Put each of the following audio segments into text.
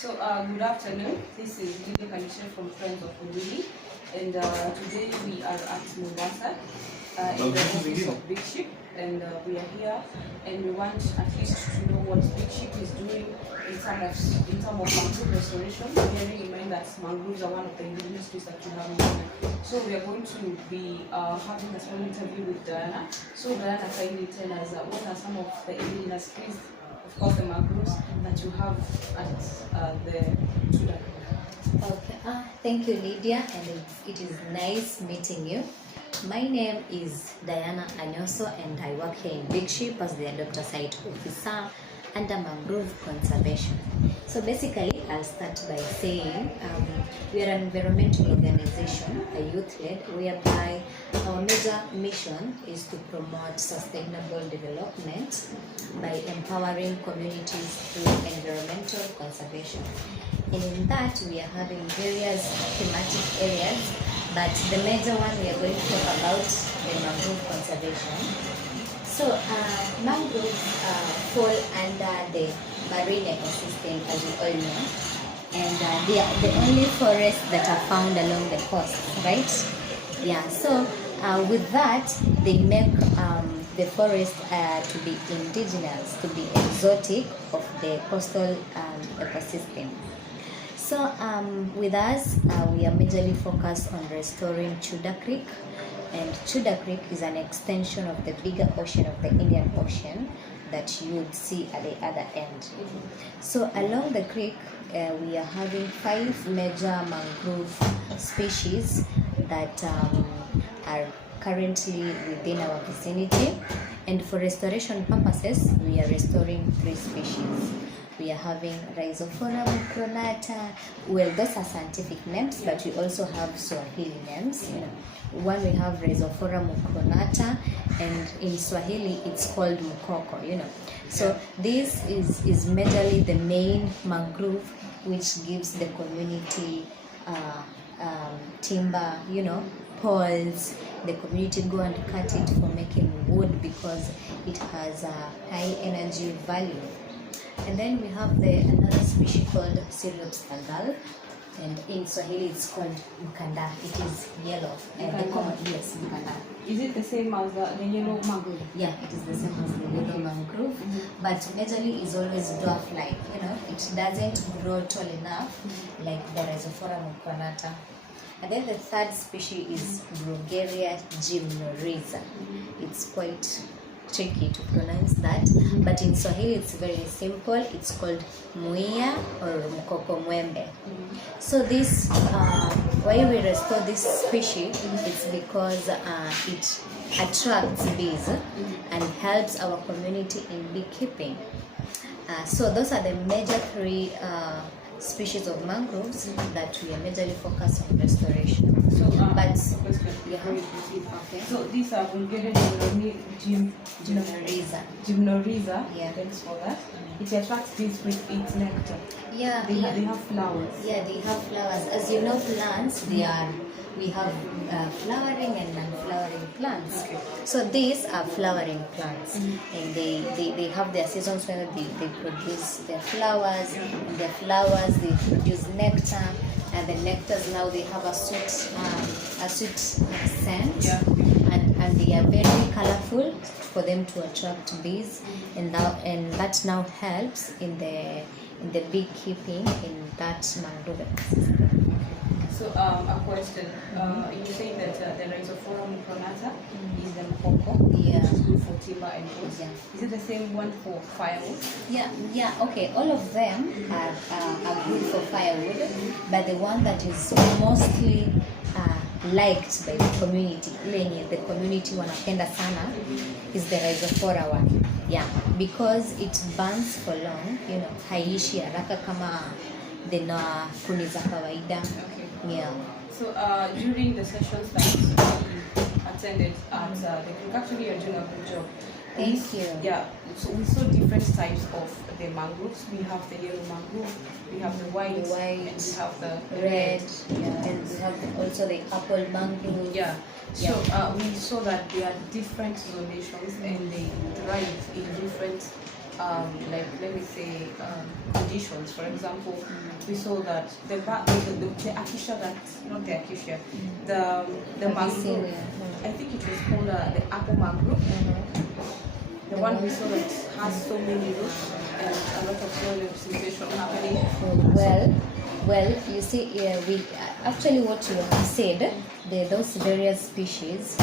Good afternoon. This is Lydia Kanisha from Friends of Uli, and today we are at Mombasa in the office of BigShip, and we are here, and we want at least to know what BigShip is doing in terms of mangrove restoration, bearing in mind that mangroves are one of the indigenous trees that we have in Kenya. So we are going to be having a small interview with Diana. So Diana, kindly tell us what are some of the indigenous trees, of course the mangroves, that you have at the Tudor. Okay, thank you, Lydia, and it is nice meeting you. My name is Diana Anyoso, and I work here in BigShip as the adopter site officer under Mangrove Conservation. So basically, I'll start by saying we are an environmental organization, a youth-led, whereby our major mission is to promote sustainable development by empowering communities through environmental conservation. And in that, we are having various thematic areas, but the major one we are going to talk about the mangrove conservation. So mangroves fall under the marine ecosystem, as you all know, and they are the only forests that are found along the coast, right? Yeah, so with that, they make the forest to be indigenous, to be exotic of the coastal ecosystem. So with us, we are majorly focused on restoring Tudor Creek, and Tudor Creek is an extension of the bigger ocean of the Indian Ocean that you would see at the other end. So along the creek, we are having 5 major mangrove species that are currently within our vicinity, and for restoration purposes, we are restoring 3 species. We are having Rhizophora mucronata. Well, those are scientific names, but we also have Swahili names. One, we have Rhizophora mucronata, and in Swahili it's called mukoko. So this is majorly the main mangrove which gives the community timber, poles. The community go and cut it for making wood because it has a high energy value. And then we have another species called Cereus tagal, and in Swahili it's called mkanda. It is yellow. Yes, mkanda. Is it the same as the yellow mangrove? Yeah, it is the same as the yellow mangrove, but majorly is always dwarf-like. It doesn't grow tall enough like the Rhizophora mucronata. And then the third species is Brugueria gymnorrhiza. It's quite tricky to pronounce that, but in Swahili it's very simple. It's called muia or mkoko mwembe. So this, why we restore this species, it's because it attracts bees and helps our community in beekeeping. So those are the major 3 species of mangroves that we are majorly focused on restoration. So, but yeah. Okay. So these are Bulgarian gymnorrhiza. Yeah. Thanks for that. It attracts bees with its nectar. Yeah. They have flowers. Yeah, they have flowers. As you know, plants, we have flowering and non-flowering plants. Okay. So these are flowering plants, and they have their seasons where they produce their flowers, and their flowers they produce nectar, and the nectars now they have a sweet scent, and they are very colorful for them to attract bees, and that now helps in the beekeeping in that mangrove ecosystem. So a question, you say that the Rhizophora mucronata is the mukoko, Yeah. which is good for timber and wood. Yeah. Is it the same one for firewood? Yeah, okay. All of them are good for firewood, but the one that is mostly liked by the community, the community wanapenda sana, is the Rhizophora one. Yeah, because it burns for long, haishi haraka kama the kuni za kawaida. Okay. Yeah. So during the sessions that we attended at the creek, actually you're doing a good job. Thank you. Yeah, so we saw different types of the mangroves. We have the yellow mangrove, we have the white, and we have the red, and we have also the apple mangrove. Yeah. So we saw that there are different zonations and they thrive in different like let me say conditions. For example, we saw that the acacia, not the acacia, the mangrove. I think it was called the apple mangrove. The one we saw that has so many roots and a lot of soil representation happening. Well, you see, we actually what you have said, those various species,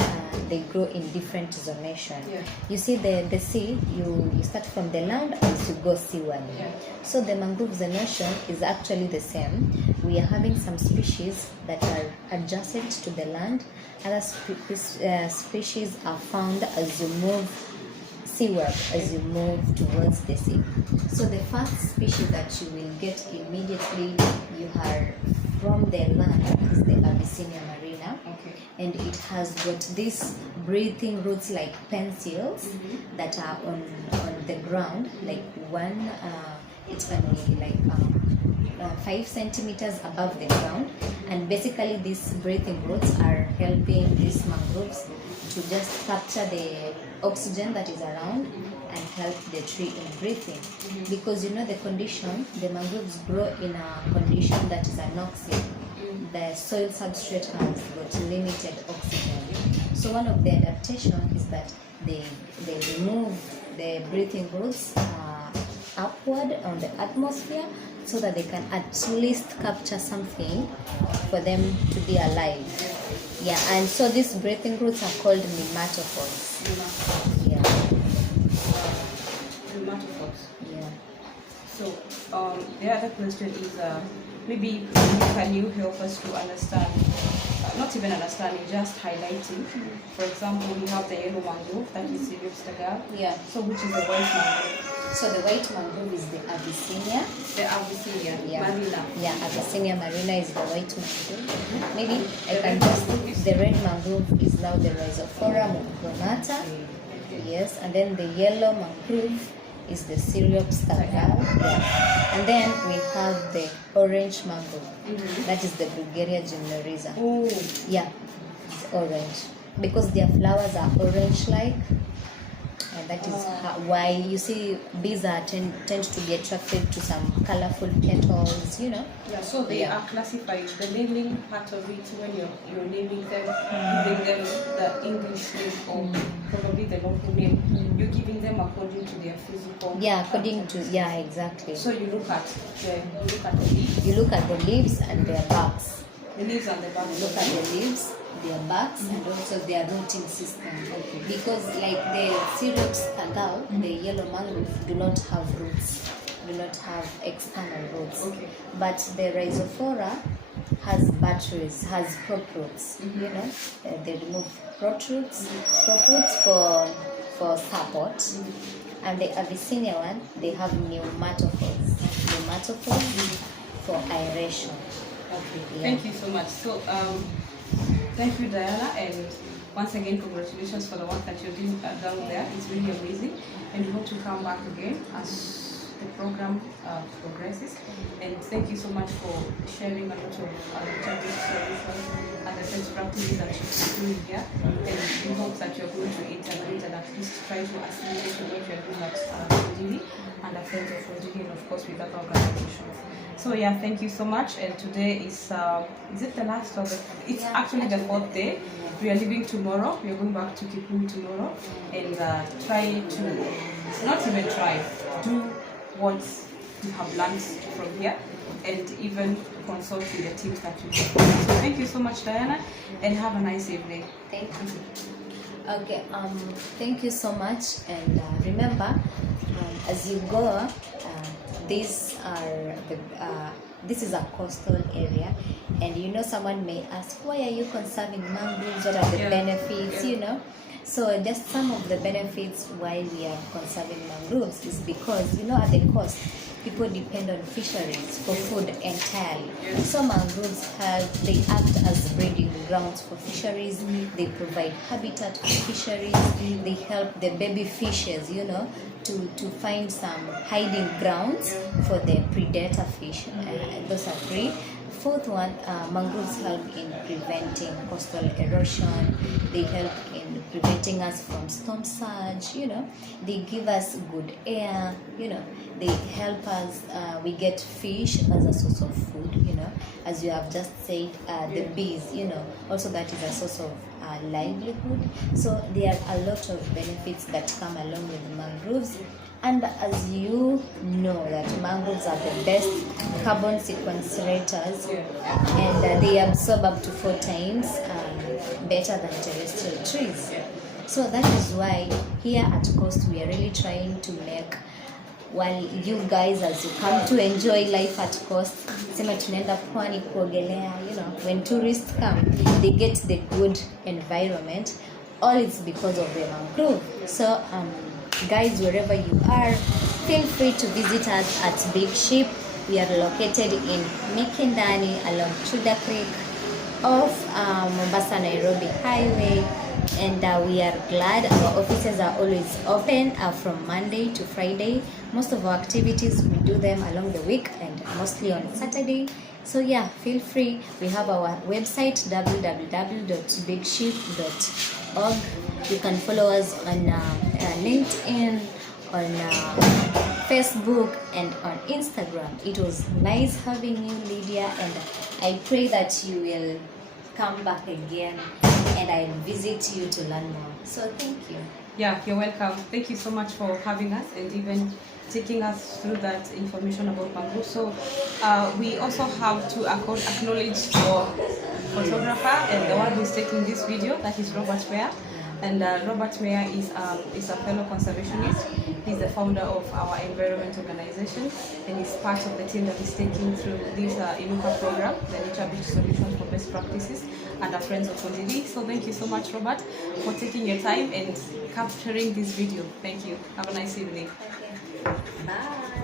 they grow in different zonation. Yeah. You see, the sea, you start from the land as you go seaward. Yeah. So the mangrove zonation is actually the same. We are having some species that are adjacent to the land. Other species are found as you move seaward, as you move towards the sea. So the first species that you will get immediately you are from the land is the Abyssinia marina. Okay. And it has got these breathing roots like pencils that are on the ground, like one, it can be like 5 centimeters above the ground. And basically these breathing roots are helping these mangroves to just capture the oxygen that is around and help the tree in breathing. Because you know the condition, the mangroves grow in a condition that is anoxic. The soil substrate has got limited oxygen. So one of the adaptation is that they remove the breathing roots upward on the atmosphere so that they can at least capture something for them to be alive. Yeah, and so these breathing roots are called nematophores. Yeah. Nematophores. Yeah. So the other question is maybe can you help us to understand, not even understanding, just highlighting. For example, we have the yellow mangrove, that is Sirius tagal. Yeah. So which is the white mangrove? So the white mangrove is the Abyssinia. The Abyssinia marina. Yeah, Abyssinia marina is the white mangrove. Maybe I can just, the red mangrove is now the Rhizophora moncronata. Yes, and then the yellow mangrove is the Sirius tagal. Yeah. And then we have the orange mangrove. That is the Bulgaria gymnorrhiza. Oh. Yeah, it's orange. Because their flowers are orange-like. And that is why you see bees are tend to be attracted to some colorful petals, you know. Yeah, so they are classified, the naming part of it, when you're naming them, giving them the English name or probably the local name, you're giving them according to their physical. Yeah, according to, yeah, exactly. So you look at the leaves. You look at the leaves and their barks. The leaves and the bark. Look at the leaves, their barks, and also their rooting system. Okay. Because like the Sirius tagal, the yellow mangrove do not have roots, do not have external roots. Okay. But the Rhizophora has batteries, has prop roots. You know, they remove prop roots for support. And the Abyssinia one, they have pneumatophores for aeration. Okay, Yeah. Thank you so much. So, thank you, Diana, and once again, congratulations for the work that you're doing down there. It's really amazing, and we hope to come back again as the program progresses. And thank you so much for sharing a lot of solutions and the best practices that you're doing here. And we hope that you're going to integrate and at least try to assimilate what you're doing at Fondili and at Friends of Fondili, and of course with other organizations. So yeah, thank you so much. And today is it the last of the? It's actually the 4th day. We are leaving tomorrow. We are going back to Kikuyu tomorrow, and try to not even try, do what you have learned from here, and even consult with the teams that you have. So thank you so much, Diana, and have a nice evening. Thank you. Okay, thank you so much, and remember, as you go, these are this is a coastal area, and you know someone may ask, why are you conserving mangroves? What are the benefits? You know, so just some of the benefits why we are conserving mangroves is because, you know, at the coast people depend on fisheries for food entirely. So mangroves they act as breeding grounds for fisheries. They provide habitat for fisheries. They help the baby fishes, you know, to find some hiding grounds for the predator fish. Those are free fourth one, mangroves help in preventing coastal erosion. They help in preventing us from storm surge. They give us good air. They help us. We get fish as a source of food. As you have just said, the bees. Also that is a source of livelihood. So there are a lot of benefits that come along with mangroves. And as you know that mangroves are the best carbon sequestrators, and they absorb up to 4 times better than terrestrial trees. So that is why here at Coast we are really trying to make, while you guys as you come to enjoy life at Coast, sema tunaenda pwani kuogelea, when tourists come they get the good environment. All is because of the mangrove. So guys, wherever you are, feel free to visit us at BigShip. We are located in Mikindani along Chuda Creek off Mombasa Nairobi Highway, and we are glad our offices are always open from Monday to Friday. Most of our activities we do them along the week and mostly on Saturday. So yeah, feel free. We have our website www.bigship.org. You can follow us on LinkedIn, on Facebook, and on Instagram. It was nice having you, Lydia, and I pray that you will come back again and I'll visit you to learn more. So thank you. Yeah, you're welcome. Thank you so much for having us and even taking us through that information about mangrove. So we also have to acknowledge our photographer and the one who is taking this video, that is Robert Mayer. And Robert Mayer is a fellow conservationist. He's the founder of our environment organization, and he's part of the team that is taking through this INUCA program, the Nature Beach Solutions for Best Practices, and our friends of Ondiri. So thank you so much, Robert, for taking your time and capturing this video. Thank you. Have a nice evening. Okay. Bye.